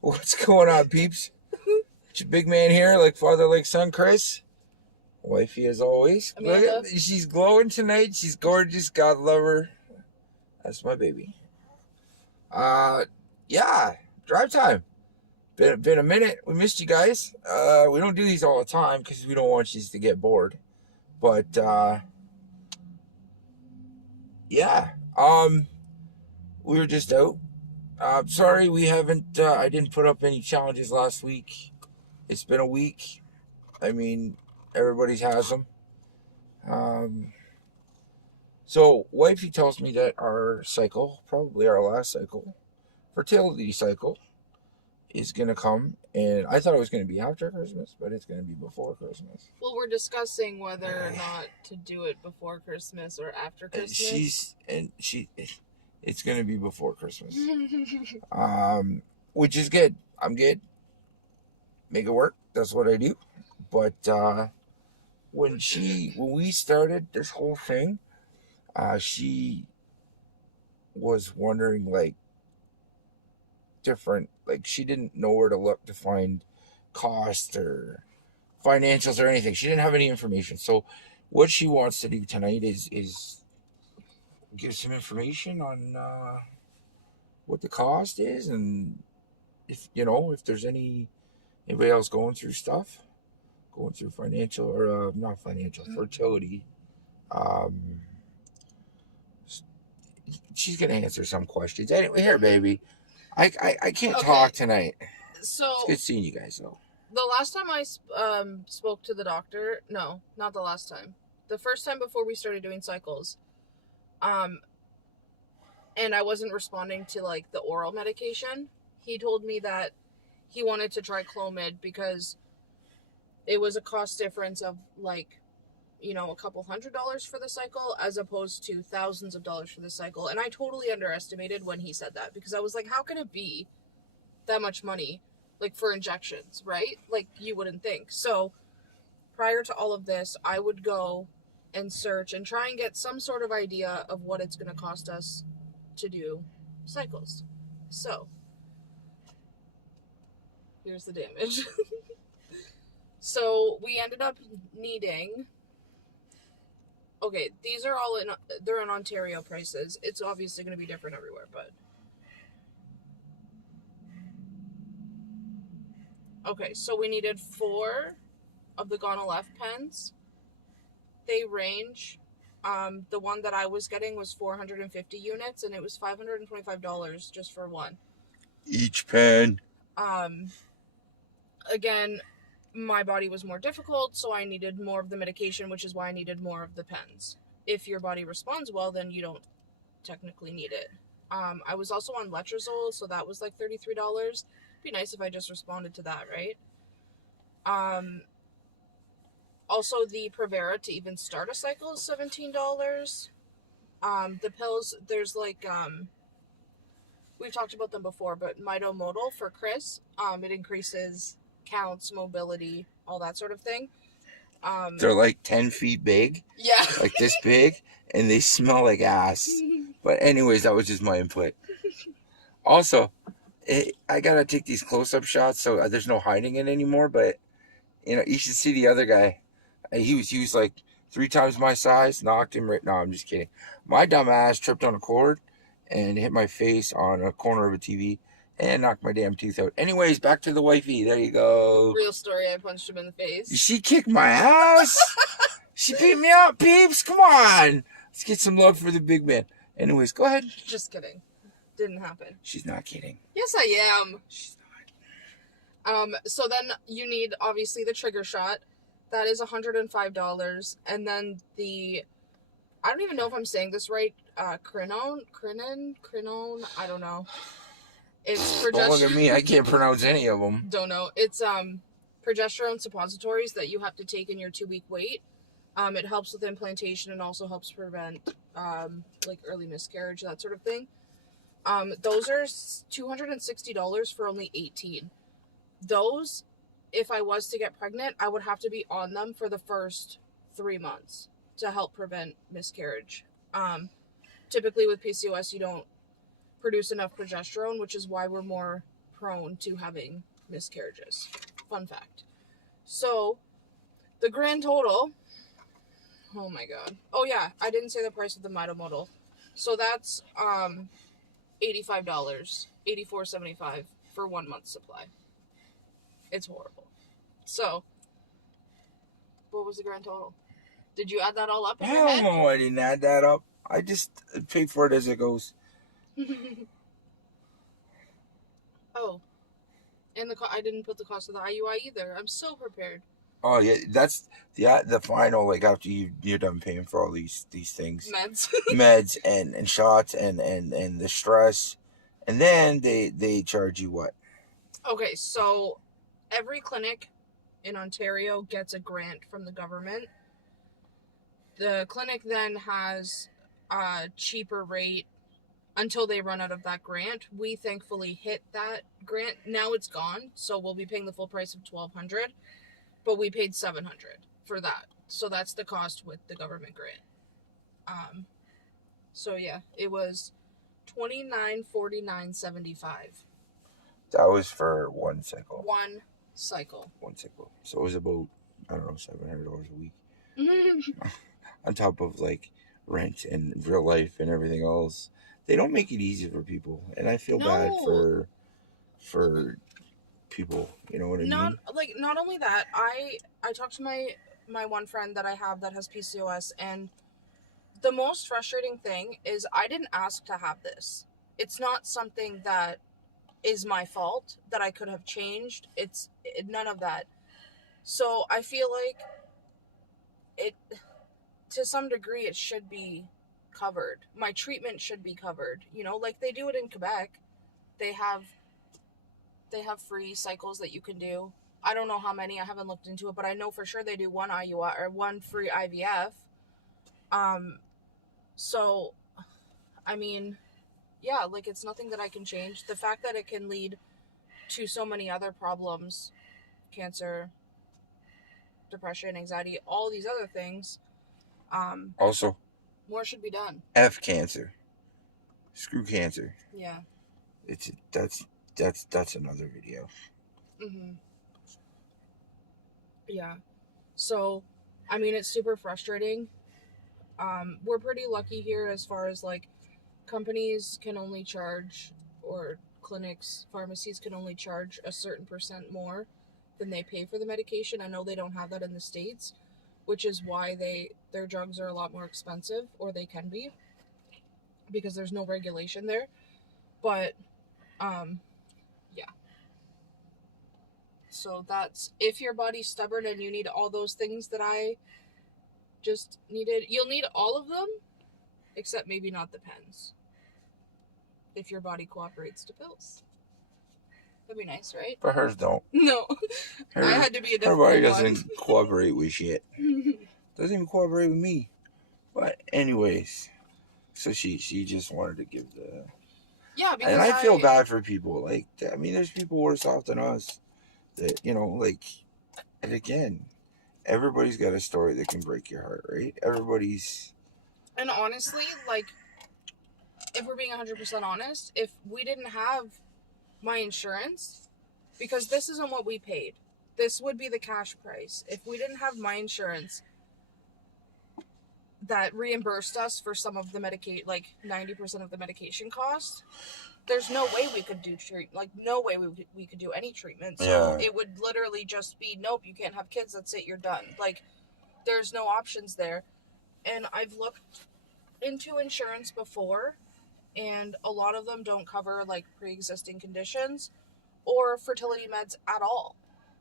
What's going on, peeps? It's your big man here, like father, like son, Chris. Wifey as always. Amanda. Look at, she's glowing tonight. She's gorgeous. God love her. That's my baby. Uh, yeah, drive time. Been a minute. We missed you guys. We don't do these all the time because we don't want you to get bored. But yeah, we were just out. Sorry we haven't. I didn't put up any challenges last week. It's been a week. I mean, everybody has them. Um, so wifey tells me that our cycle, probably our last cycle, fertility cycle, is gonna come, and I thought it was gonna be after Christmas, but it's gonna be before Christmas. Well, we're discussing whether or not to do it before Christmas or after Christmas. It's gonna be before Christmas. Which is good. I'm good. Make it work. That's what I do. But when we started this whole thing, she was wondering like different, like she didn't know where to look to find cost or financials or anything. She didn't have any information. So what she wants to do tonight is give some information on what the cost is, and if there's anybody else going through financial or not financial, fertility. Um, she's gonna answer some questions. Anyway, here, baby. I can't talk tonight. So it's good seeing you guys though. The last time I spoke to the doctor, no, not the last time. The first time before we started doing cycles, and I wasn't responding to like the oral medication. He told me that he wanted to try Clomid because it was a cost difference of like, a couple $100 for the cycle as opposed to thousands of dollars for the cycle. And I totally underestimated when he said that because I was like, how can it be that much money, like for injections, right? Like you wouldn't think. So prior to all of this, I would go and search and try and get some sort of idea of what it's going to cost us to do cycles. So here's the damage. So we ended up needing, okay, these are all they're in Ontario prices. It's obviously going to be different everywhere, but okay, so we needed 4 of the Gonal-F pens. They range, the one that I was getting was 450 units, and it was $525 just for one. Each pen. Again, my body was more difficult, so I needed more of the medication, which is why I needed more of the pens. If your body responds well, then you don't technically need it. I was also on letrozole, so that was like $33. It'd be nice if I just responded to that, right? Also, the Provera to even start a cycle is $17. The pills, there's like, we've talked about them before, but Mitomodal for Chris, it increases counts, mobility, all that sort of thing. They're like 10 feet big. Yeah. Like this big, and they smell like ass. But anyways, that was just my input. Also, I gotta take these close-up shots so there's no hiding it anymore. But you should see the other guy. He was like 3 times my size. Knocked him right. No, I'm just kidding. My dumb ass tripped on a cord and hit my face on a corner of a TV and knocked my damn tooth out. Anyways, back to the wifey. There you go. Real story. I punched him in the face. She kicked my ass. She beat me up, peeps. Come on. Let's get some love for the big man. Anyways, go ahead. Just kidding. Didn't happen. She's not kidding. Yes, I am. She's not. So then you need, obviously, the trigger shot. That is $105. And then I don't even know if I'm saying this right, Crinone, I don't know. It's progesterone. Don't look at me. I can't pronounce any of them. Don't know. It's progesterone suppositories that you have to take in your 2-week wait. It helps with implantation and also helps prevent like early miscarriage, that sort of thing. Those are $260 for only 18. Those, if I was to get pregnant, I would have to be on them for the first 3 months to help prevent miscarriage. Typically with PCOS, you don't produce enough progesterone, which is why we're more prone to having miscarriages. Fun fact. So, the grand total, oh my god. Oh yeah, I didn't say the price of the Mitomodal. So that's $85, $84.75 for 1 month's supply. It's horrible. So, what was the grand total? Did you add that all up in your Hell head? no, I didn't add that up. I just pay for it as it goes. Oh, and I didn't put the cost of the IUI either. I'm so prepared. Oh yeah, that's the final, like after you're done paying for all these things, meds and shots and the stress, and then they charge you what? Okay, so every clinic in Ontario gets a grant from the government. The clinic then has a cheaper rate until they run out of that grant. We thankfully hit that grant. Now it's gone, so we'll be paying the full price of $1,200, but we paid $700 for that. So that's the cost with the government grant. So yeah, it was $29.49.75. That was for one cycle. One cycle. So it was about, I don't know, $700 a week. On top of like rent and real life and everything else. They don't make it easy for people, and I feel bad for people. You know what I mean? Not only that, I talked to my one friend that I have that has PCOS, and the most frustrating thing is I didn't ask to have this. It's not something that is my fault that I could have changed. It's none of that. So I feel like it, to some degree, it should be covered. My treatment should be covered. You know, like they do it in Quebec. They have free cycles that you can do. I don't know how many. I haven't looked into it, but I know for sure they do one IUI or one free IVF. So, I mean, yeah, like it's nothing that I can change. The fact that it can lead to so many other problems, cancer, depression, anxiety, all these other things. Also, more should be done. F cancer. Screw cancer. Yeah. That's another video. Yeah. So, I mean, it's super frustrating. We're pretty lucky here as far as like companies can only charge, or clinics, pharmacies can only charge a certain percent more than they pay for the medication. I know they don't have that in the States, which is why their drugs are a lot more expensive, or they can be, because there's no regulation there. But yeah. So that's, if your body's stubborn and you need all those things that I just needed, you'll need all of them, except maybe not the pens, if your body cooperates to pills. That'd be nice, right? But hers don't. No. I had to be a different one. Her body one. doesn't cooperate with shit. Doesn't even cooperate with me. But anyways, so she just wanted to give the... Yeah, because and I feel bad for people. Like, I mean, there's people worse off than us. That, you know, like, and again, everybody's got a story that can break your heart, right? Everybody's... And honestly, like, if we're being 100% honest, if we didn't have my insurance, because this isn't what we paid, this would be the cash price. If we didn't have my insurance that reimbursed us for some of the like 90% of the medication cost, there's no way we could do no way we could do any treatment. So it would literally just be, nope, you can't have kids, that's it, you're done. Like, there's no options there. And I've looked into insurance before, and a lot of them don't cover like pre-existing conditions or fertility meds at all.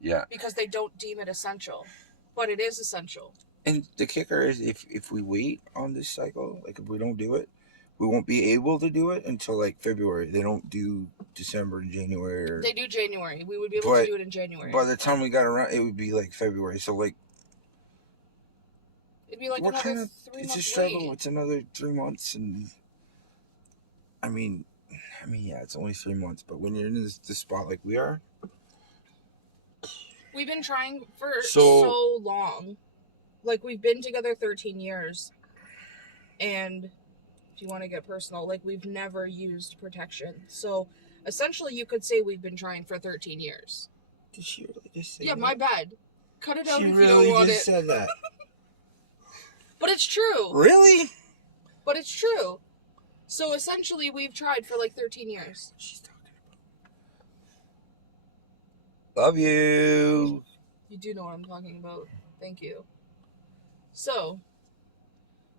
Yeah. Because they don't deem it essential. But it is essential. And the kicker is, if we wait on this cycle, like if we don't do it, we won't be able to do it until like February. They don't do December and January. They do January. We would be able to do it in January. By the time we got around, it would be like February. So like, it'd be like another 3 months. It's a struggle. It's another 3 months, and I mean, yeah, it's only 3 months. But when you're in this spot like we are, we've been trying for so long. Like, we've been together 13 years, and if you want to get personal, like, we've never used protection. So Essentially, you could say we've been trying for 13 years. Did she really just say Yeah, that? my bad. Cut it out She if really you don't want just it. said that. But it's true. Really? But it's true. So essentially, we've tried for like 13 years. She's talking about. Love you. You do know what I'm talking about. Thank you. So,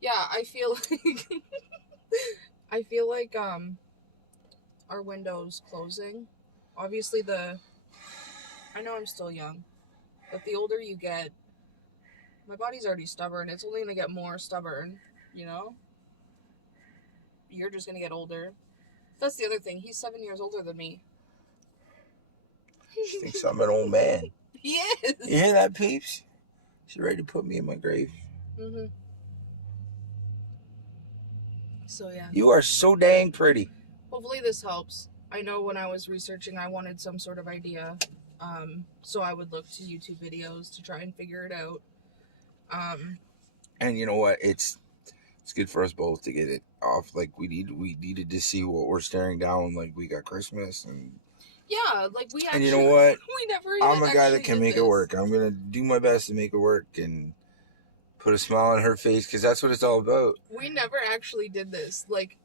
yeah, I feel like our window's closing. Obviously I know I'm still young, but the older you get, my body's already stubborn. It's only gonna get more stubborn, you know? You're just gonna get older. That's the other thing. He's 7 years older than me. She thinks I'm an old man. He is. You hear that, peeps? She's ready to put me in my grave. Mm-hmm. So yeah. You are so dang pretty. Hopefully this helps. I know when I was researching, I wanted some sort of idea. So I would look to YouTube videos to try and figure it out. And you know what? It's good for us both to get it off. Like we needed to see what we're staring down. Like we got Christmas and yeah, like we actually. And you know what? We never. Even I'm a guy that can make this. it work. I'm gonna do my best to make it work and put a smile on her face because that's what it's all about. We never actually did this. Like,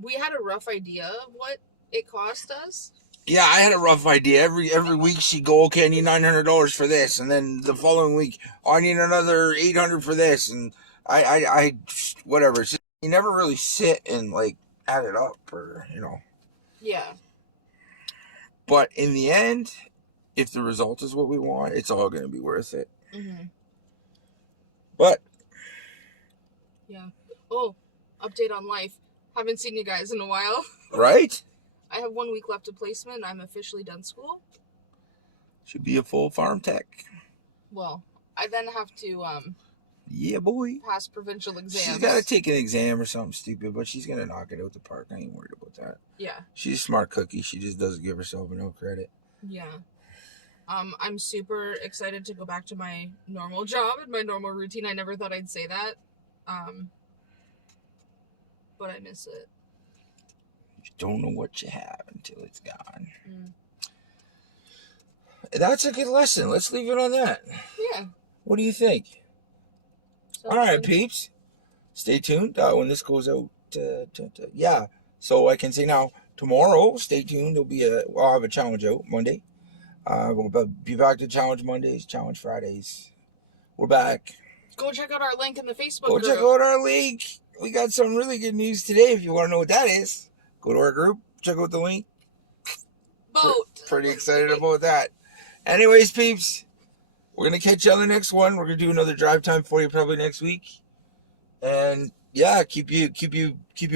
we had a rough idea of what it cost us. Yeah, I had a rough idea. Every week she'd go, okay, I need $900 for this, and then the following week, oh, I need another $800 for this, and I whatever. It's just, you never really sit and like add it up, or Yeah. But in the end, if the result is what we want, it's all going to be worth it. Mm-hmm. But yeah. Oh, update on life. Haven't seen you guys in a while. Right? I have 1 week left of placement. I'm officially done school. Should be a full farm tech. Well, I then have to Yeah, boy. pass provincial exams. She's got to take an exam or something stupid, but she's going to knock it out the park. I ain't worried about that. Yeah. She's a smart cookie. She just doesn't give herself enough credit. Yeah. I'm super excited to go back to my normal job and my normal routine. I never thought I'd say that. But I miss it. You don't know what you have until it's gone. Mm. That's a good lesson. Let's leave it on that. Yeah. What do you think? So All right, peeps. Stay tuned when this goes out. Yeah. So I can say now, tomorrow, stay tuned. I'll have a challenge out Monday. We'll be back to Challenge Mondays, Challenge Fridays. We're back. Go check out our link in the Facebook Go group. check out our link. We got some really good news today. If you want to know what that is, go to our group. Check out the link. Vote. Pretty excited about that. Anyways, peeps, we're gonna catch you on the next one. We're gonna do another drive time for you probably next week. And yeah, keep you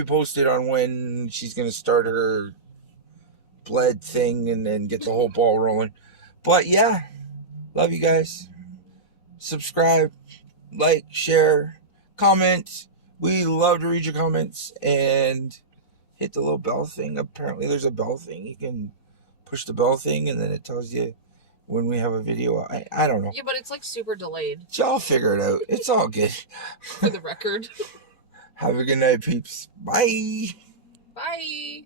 posted on when she's gonna start her bled thing and then get the whole ball rolling. But yeah, love you guys. Subscribe, like, share, comment. We love to read your comments and hit the little bell thing. Apparently there's a bell thing. You can push the bell thing and then it tells you when we have a video. I don't know. Yeah, but it's like super delayed. Y'all figure it out. It's all good. For the record. Have a good night, peeps. Bye. Bye.